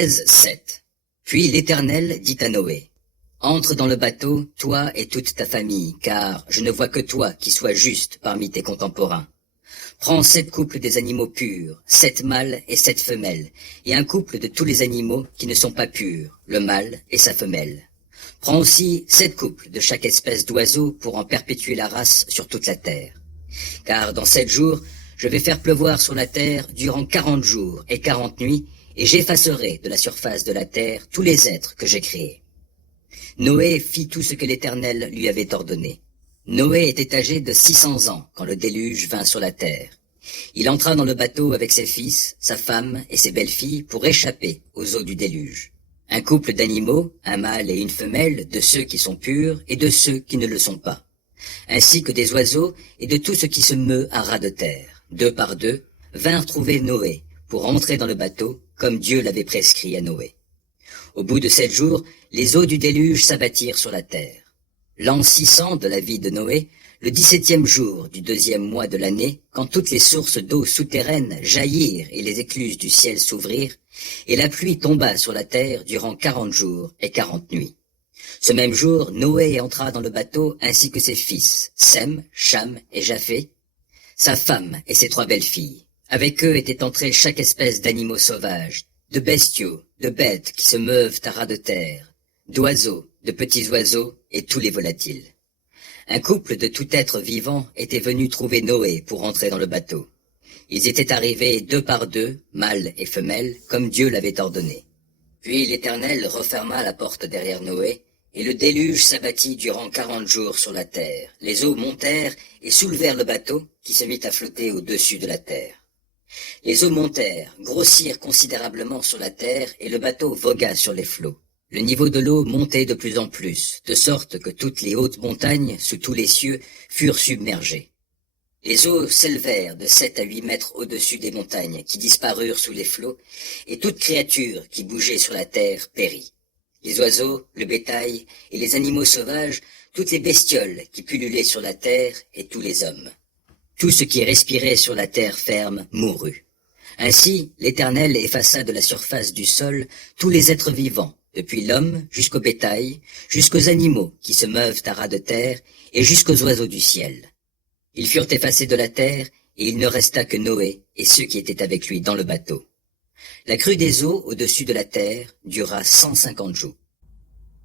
Genèse 7. Puis l'Éternel dit à Noé, « Entre dans le bateau, toi et toute ta famille, car je ne vois que toi qui sois juste parmi tes contemporains. Prends 7 couples des animaux purs, 7 mâles et 7 femelles, et un couple de tous les animaux qui ne sont pas purs, le mâle et sa femelle. Prends aussi 7 couples de chaque espèce d'oiseau pour en perpétuer la race sur toute la terre. Car dans 7 jours, je vais faire pleuvoir sur la terre durant 40 jours et 40 nuits, et j'effacerai de la surface de la terre tous les êtres que j'ai créés. » Noé fit tout ce que l'Éternel lui avait ordonné. Noé était âgé de 600 ans quand le déluge vint sur la terre. Il entra dans le bateau avec ses fils, sa femme et ses belles-filles pour échapper aux eaux du déluge. Un couple d'animaux, un mâle et une femelle, de ceux qui sont purs et de ceux qui ne le sont pas, ainsi que des oiseaux et de tout ce qui se meut à ras de terre, 2 par 2, vinrent trouver Noé pour entrer dans le bateau comme Dieu l'avait prescrit à Noé. Au bout de 7 jours, les eaux du déluge s'abattirent sur la terre. L'an 600 de la vie de Noé, le 17e jour du 2e mois de l'année, quand toutes les sources d'eau souterraines jaillirent et les écluses du ciel s'ouvrirent, et la pluie tomba sur la terre durant 40 jours et 40 nuits. Ce même jour, Noé entra dans le bateau ainsi que ses fils, Sem, Cham et Japheth, sa femme et ses 3 belles-filles. Avec eux était entrée chaque espèce d'animaux sauvages, de bestiaux, de bêtes qui se meuvent à ras de terre, d'oiseaux, de petits oiseaux et tous les volatiles. Un couple de tout être vivant était venu trouver Noé pour entrer dans le bateau. Ils étaient arrivés 2 par 2, mâles et femelles, comme Dieu l'avait ordonné. Puis l'Éternel referma la porte derrière Noé, et le déluge s'abattit durant 40 jours sur la terre. Les eaux montèrent et soulevèrent le bateau, qui se mit à flotter au-dessus de la terre. Les eaux montèrent, grossirent considérablement sur la terre, et le bateau vogua sur les flots. Le niveau de l'eau montait de plus en plus, de sorte que toutes les hautes montagnes, sous tous les cieux, furent submergées. Les eaux s'élevèrent de 7 à 8 mètres au-dessus des montagnes, qui disparurent sous les flots, et toute créature qui bougeait sur la terre périt. Les oiseaux, le bétail et les animaux sauvages, toutes les bestioles qui pullulaient sur la terre et tous les hommes. Tout ce qui respirait sur la terre ferme mourut. Ainsi, l'Éternel effaça de la surface du sol tous les êtres vivants, depuis l'homme jusqu'au bétail, jusqu'aux animaux qui se meuvent à ras de terre et jusqu'aux oiseaux du ciel. Ils furent effacés de la terre, et il ne resta que Noé et ceux qui étaient avec lui dans le bateau. La crue des eaux au-dessus de la terre dura 150 jours.